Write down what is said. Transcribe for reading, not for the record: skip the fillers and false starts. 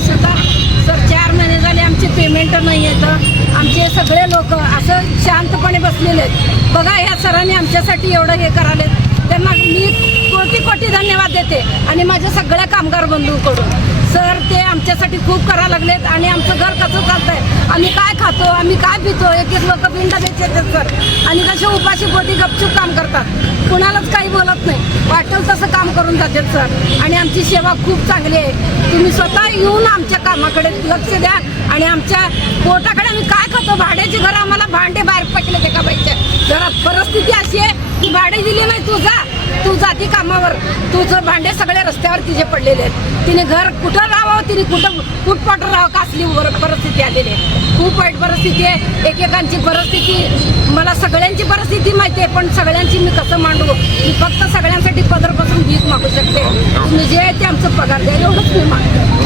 त्रास होता सर. 4 महिने झाले आमचे पेमेंट नाही येतं. आमचे सगळे लोक असं शांतपणे बसलेले आहेत. बघा या सरांनी आमच्यासाठी एवढं हे करालेत, त्यांना मी कोटी कोटी धन्यवाद देते. आणि माझ्या सगळ्या कामगार बंधूंकडून सर ते आमच्यासाठी खूप करायला लागलेत. आणि आमचं घर कसं चालतंय, आम्ही काय खातो, आम्ही काय पितो, एक एक लोक पिंड बेचतात सर. आणि कसे उपाशी पोटी गपचूप काम करतात, कुणालाच काही बोलत नाही, वाटेल तसं काम करून जातात सर. आणि आमची सेवा खूप चांगली आहे. तुम्ही स्वतः येऊन आमच्या कामाकडे लक्ष द्या. आणि आमच्या पोटाकडे आम्ही काय खातो, भाड्याची घरं आम्हाला भांडे बाहेर पडले ते का पाहिजे. घरात परिस्थिती अशी आहे की भाडे दिले नाही, तू जाती कामावर, तुझं भांडे सगळे रस्त्यावर तिचे पडलेले आहेत. तिने घर कुठं राहावं, तिने कुठपाट राहावं कसली परिस्थिती आलेली आहे. खूप वाईट परिस्थिती आहे. एकेकांची परिस्थिती, मला सगळ्यांची परिस्थिती माहिती आहे, पण सगळ्यांची मी कसं मांडू. मी फक्त सगळ्यांसाठी पदरपासून भीक मागू शकते. तुम्ही जे आहे ते आमचं पगार द्या, एवढंच मी मागतो.